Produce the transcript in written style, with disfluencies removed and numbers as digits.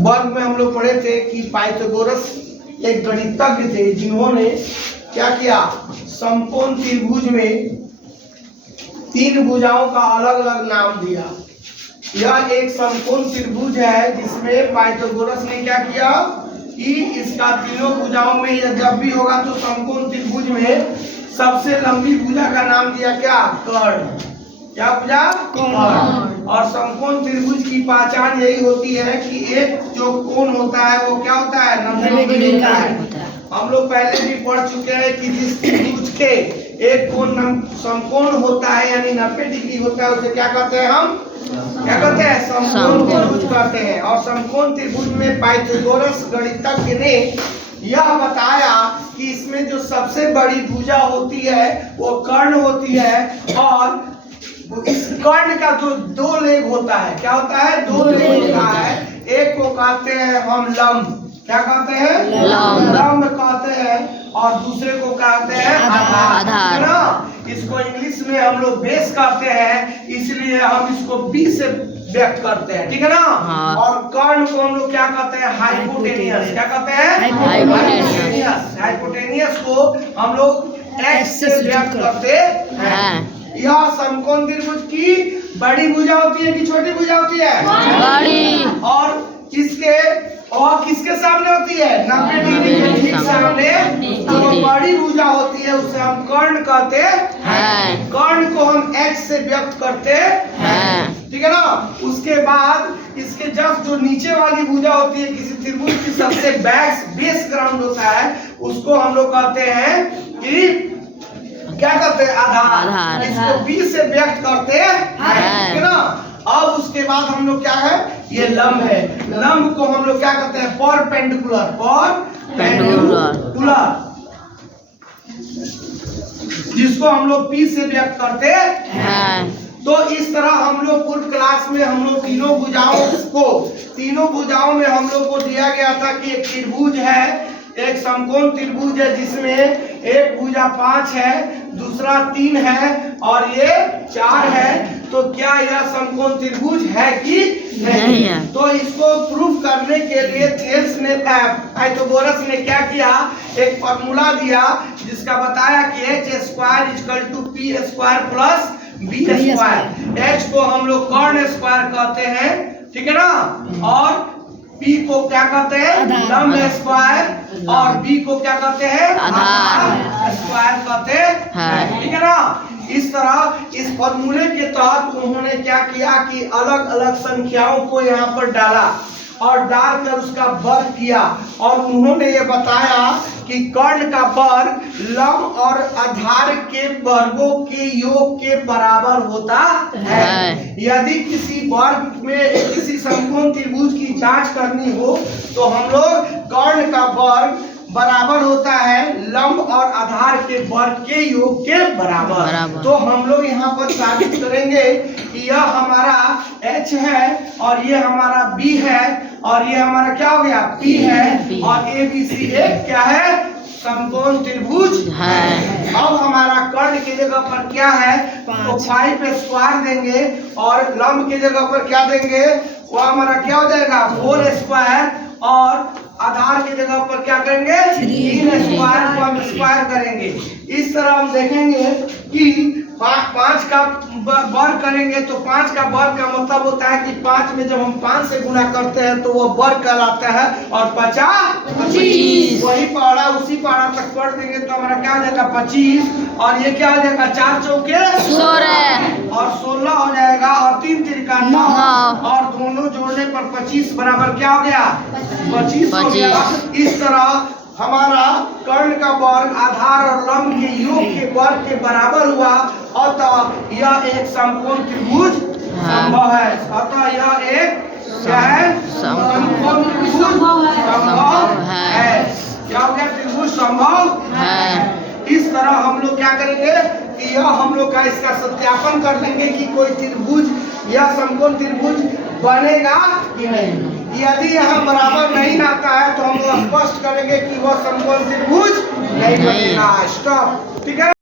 वर्ग में हम लोग पढ़े थे कि पाइथागोरस एक गणितज्ञ थे जिन्होंने क्या किया, समकोण त्रिभुज में तीन भुजाओं का अलग अलग नाम दिया। यह एक समकोण त्रिभुज है जिसमें पाइथागोरस ने क्या किया कि इसका तीनों भुजाओं में यह जब भी होगा तो समकोण त्रिभुज में सबसे लंबी भुजा का नाम दिया क्या, कर्ण। क्या भुजा, कर्ण। और समकोण त्रिभुज की पहचान यही होती है कि एक जो कोण होता है वो क्या होता है, 90 डिग्री होता है। हम लोग पहले भी पढ़ चुके हैं कि जिस त्रिभुज के एक कोण समकोण होता है यानी 90 डिग्री होता है उसे क्या कहते हैं, हम क्या कहते हैं, समकोण त्रिभुज कहते हैं। और समकोण त्रिभुज में पाइथागोरस गणितज्ञ ने यह बताया कि इसमें जो सबसे बड़ी भुजा होती है वो कर्ण होती है और इस कर्ण का जो दो लेग होता है, क्या होता है, दो लेग होता है। एक को कहते हैं हम लंब, क्या कहते हैं, लंब कहते हैं, और दूसरे को कहते हैं आधार, है ना। इसको इंग्लिश में हम लोग बेस कहते हैं, इसलिए हम इसको बी से व्यक्त करते हैं, ठीक है ना। हाँ। और कर्ण को हम लोग क्या कहते हैं, हाइपोटेनियस, क्या कहते हैं, हाइपोटेनियस। हाइपोटेनियस को हम लोग एक्स से व्यक्त करते हैं। यह समकोण त्रिभुज की बड़ी भुजा होती है कि छोटी भुजा होती है, बड़ी। और किसके सामने होती है, 90 डिग्री के ठीक सामने जो बड़ी भुजा होती है उसे हम कर्ण कहते हैं। कर्ण को हम एक्स से व्यक्त करते हैं, ठीक है ना। उसके बाद इसके जस्ट जो नीचे वाली भुजा होती है किसी त्रिभुज की सबसे बेस ग्राउंड होता है उसको हम लोग कहते हैं कि क्या करते हैं, आधार। इसको बी से व्यक्त करते हैं, ठीक है ना। अब उसके बाद हम लोग क्या है, ये लंब है। लंब को हम लोग क्या कहते हैं, परपेंडिकुलर, जिसको हम लोग पी से व्यक्त करते हैं। तो इस तरह हम लोग पूर्व क्लास में हम लोग तीनों भुजाओं में हम लोग को दिया गया था कि एक त्रिभुज है, एक समकोण त्रिभुज है जिसमें एक भुजा 5 है, दूसरा 3 है और ये 4 है। तो क्या यह समकोण त्रिभुज है कि नहीं है? तो इसको प्रूव करने के लिए पाइथागोरस ने क्या किया, एक फॉर्मूला दिया जिसका बताया कि h² = p² + b²। h को हम लोग कर्ण स्क्वायर कहते हैं, ठीक है ना। और P को क्या कहते हैं, लंब स्क्वायर, और B को क्या कहते हैं, आधार स्क्वायर कहते हैं, ठीक है ना। इस तरह इस फॉर्मूले के तहत उन्होंने क्या किया कि अलग अलग संख्याओं को यहाँ पर डाला और डालकर उसका वर्ग किया। और उन्होंने ये बताया कि कर्ण का वर्ग लंब और आधार के वर्गों के योग के बराबर होता है। यदि किसी वर्ग में किसी समकोण त्रिभुज की जांच करनी हो तो हम लोग कर्ण का वर्ग बराबर होता है लंब और आधार के वर्ग के योग के बराबर। तो हम लोग यहाँ पर साबित करेंगे कि यह हमारा h है और ये हमारा b है और ये हमारा क्या हो गया, p है, और ABC एक क्या है, समकोण त्रिभुज है। अब हमारा कर्ण की जगह पर क्या है, तो 5² देंगे और लंब की जगह पर क्या देंगे, वो हमारा क्या हो जाएगा, 4² और आधार की जगह पर क्या करेंगे, 3² को हम स्क्वायर करेंगे। इस तरह हम देखेंगे कि 5 का वर्ग करेंगे तो 5 का वर्ग का मतलब होता है कि 5 में जब हम 5 से गुणा करते हैं तो वो वर्ग कहलाता है, और 25 वही पहाड़ा उसी पहाड़ा तक पढ़ देंगे तो हमारा क्या हो जाएगा, 25, और ये क्या हो जाएगा, 4 चौके 16 और 16 हो जाएगा, और 3 तिरका 9, और दोनों जोड़ने पर 25 बराबर क्या हो गया, 25 हो गया। इस तरह हमारा कर्ण का वर्ग आधार और लंब के योग के वर्ग के बराबर हुआ, अतः यह एक समकोण त्रिभुज संभव है। अतः यह एक क्या है, समकोण त्रिभुज संभव है। क्या हो गया, त्रिभुज संभव है। इस तरह हम लोग क्या करेंगे कि यह हम लोग का इसका सत्यापन कर लेंगे कि कोई त्रिभुज या समकोण त्रिभुज बनेगा कि नहीं। यदि यहाँ बराबर नहीं आता है तो हम लोग स्पष्ट करेंगे कि वह समकोण त्रिभुज नहीं बनेगा। स्टॉप, ठीक है।